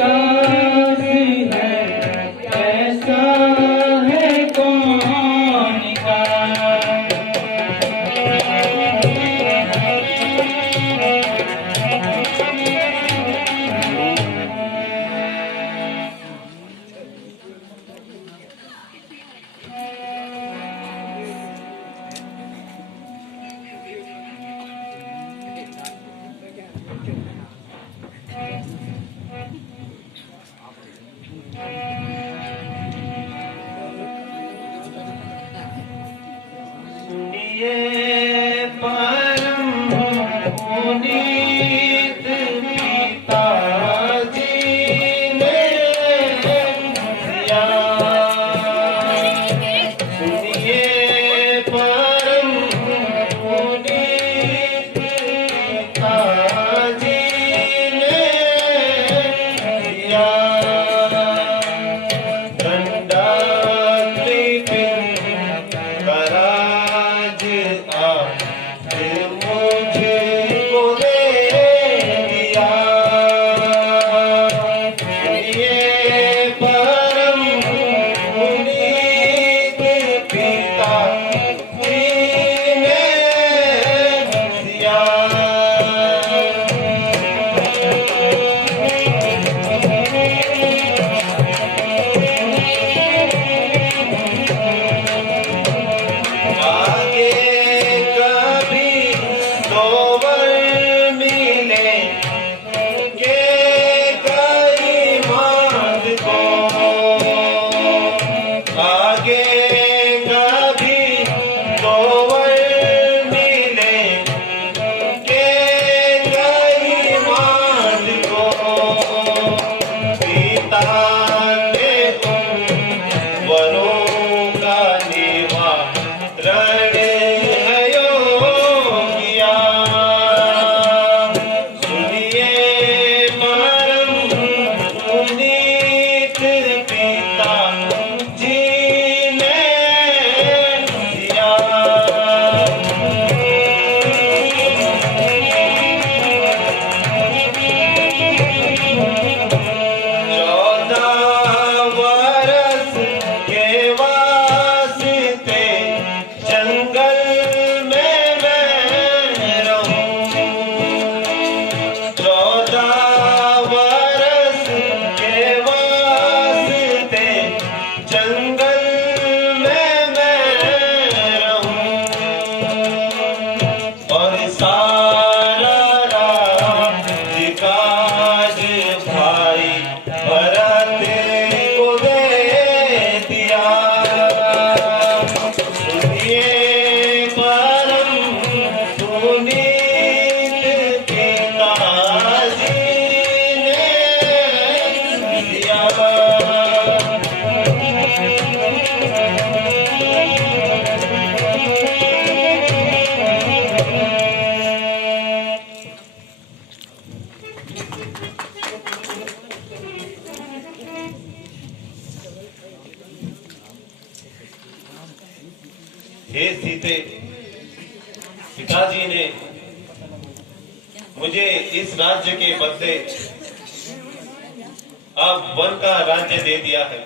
दास है, ऐसा है कौन का। सुनिए परम पुनीत पिताजी ने दिया। सुनिए परम पुनीत पिताजी ने दिया। हे सीते, पिताजी ने मुझे इस राज्य के बदले अब वन का राज्य दे दिया है।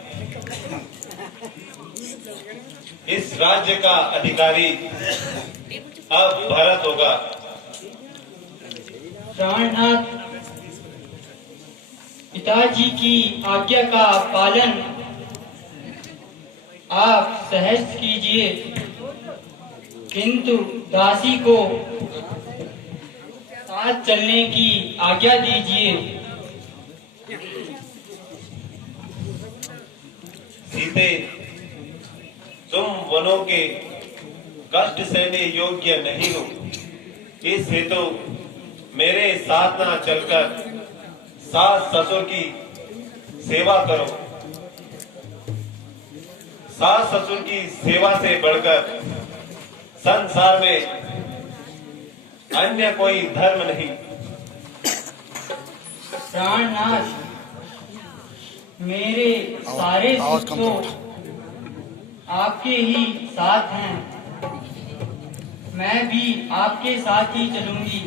इस राज्य का अधिकारी अब भरत होगा। प्राणनाथ, पिताजी की आज्ञा का पालन आप सहज कीजिए, किंतु दासी को साथ चलने की आज्ञा दीजिए। सीते, तुम वनों के कष्ट सहने योग्य नहीं हो, इस हेतु मेरे साथ ना चलकर सास ससुर की सेवा करो। सास ससुर की सेवा से बढ़कर संसार में अन्य कोई धर्म नहीं। प्राणनाथ, मेरे सारे सुख तो आपके ही साथ हैं। मैं भी आपके साथ ही चलूंगी।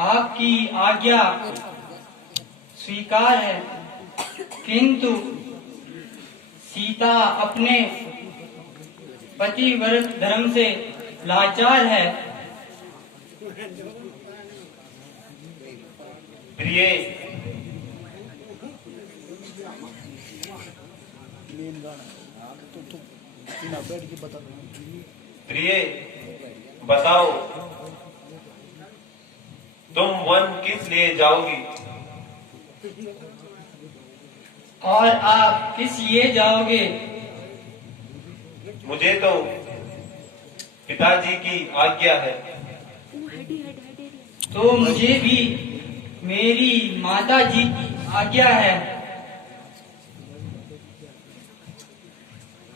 आपकी आज्ञा स्वीकार है, किंतु सीता अपने पतिव्रत धर्म से लाचार है। प्रिय, प्रिय बताओ, तुम वन किस लिए जाओगी और आप किस लिए जाओगे? मुझे तो पिताजी की आज्ञा है। तो मुझे भी मेरी माता जी की आज्ञा है।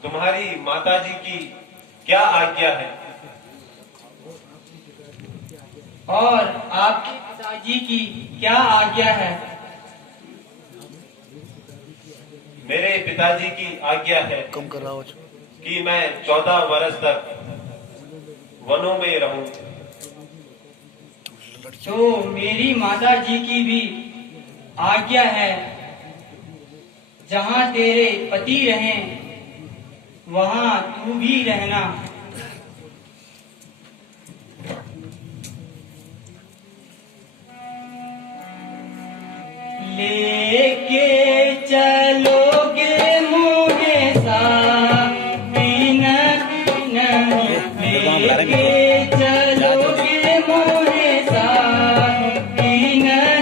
तुम्हारी माताजी की क्या आज्ञा है? और आपके पिताजी की क्या आज्ञा है? मेरे पिताजी की आज्ञा है कम कर रहा हो कि मैं 14 वर्ष तक वनों में रहूं। तो मेरी माता जी की भी आज्ञा है, जहाँ तेरे पति रहें वहाँ तू भी रहना। लेके चलोगे मुझे साथ, लेके चलोगे मुझे साथ, नहीं नहीं।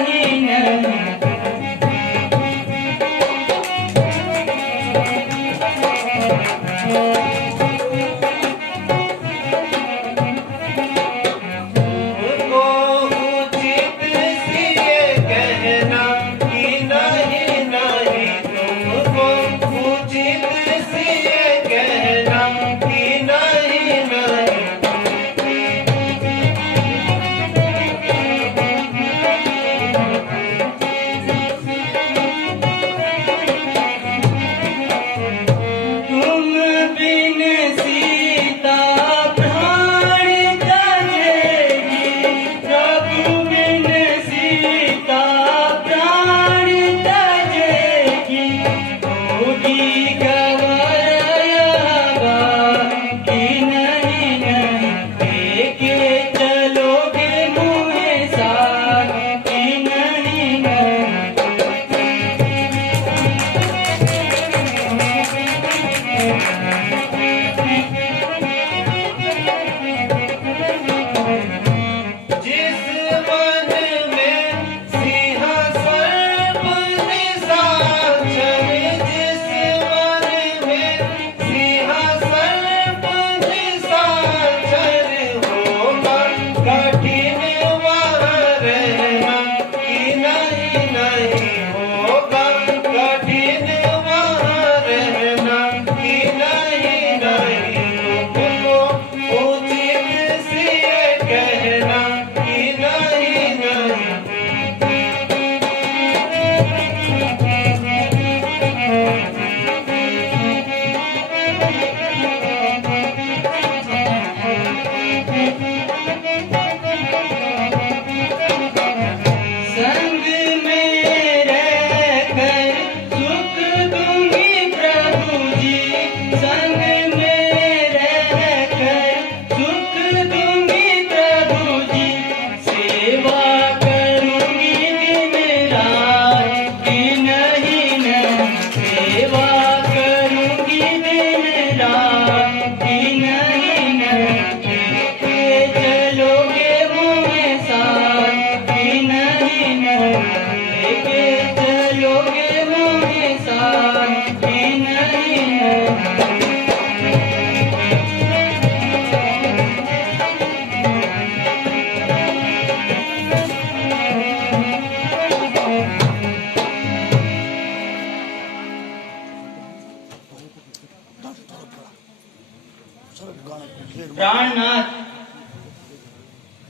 प्राणनाथ,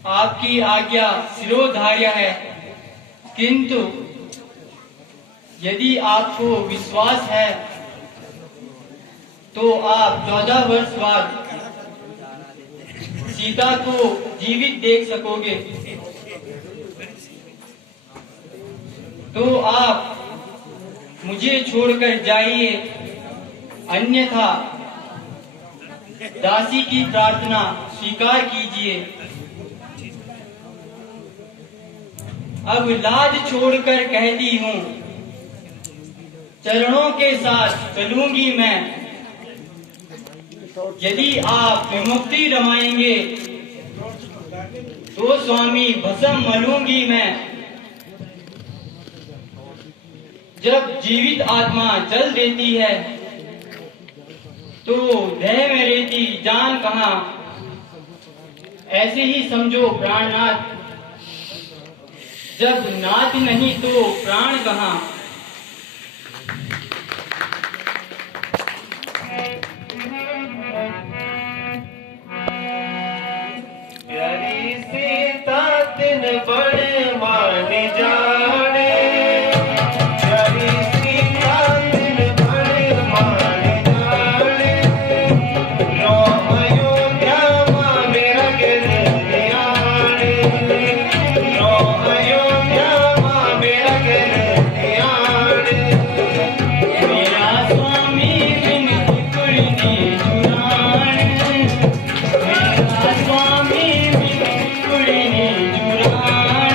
आपकी आज्ञा शिरोधार्य है, किंतु यदि आपको विश्वास है तो आप 14 वर्ष बाद सीता को जीवित देख सकोगे तो आप मुझे छोड़कर जाइए, अन्यथा दासी की प्रार्थना स्वीकार कीजिए। अब लाज छोड़कर कहती हूँ, चरणों के साथ चलूंगी मैं। यदि आप विमुक्ति रमाएंगे तो स्वामी भस्म मलूंगी मैं। जब जीवित आत्मा चल देती है तो देह में रहती जान कहाँ। ऐसे ही समझो प्राणनाथ, जब नाथ नहीं तो प्राण कहाँ। प्यारी सीता तिन बड़े मान जाने, प्यारी सीता तिन बड़े मान जाने। लो अयोध्या मां मेरा गिर ध्याने, लो अयोध्या मां मेरा गिर ध्याने। मेरा स्वामी विनती पुरनी जुरान, मेरा स्वामी विनती पुरनी जुरान।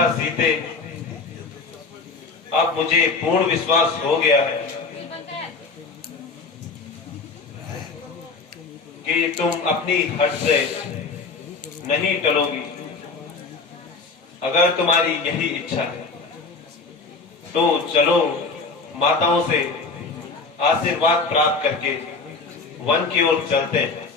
अच्छा सीते। अब मुझे पूर्ण विश्वास हो गया है कि तुम अपनी हट से नहीं टलोगी। अगर तुम्हारी यही इच्छा है तो चलो माताओं से आशीर्वाद प्राप्त करके वन की ओर चलते हैं।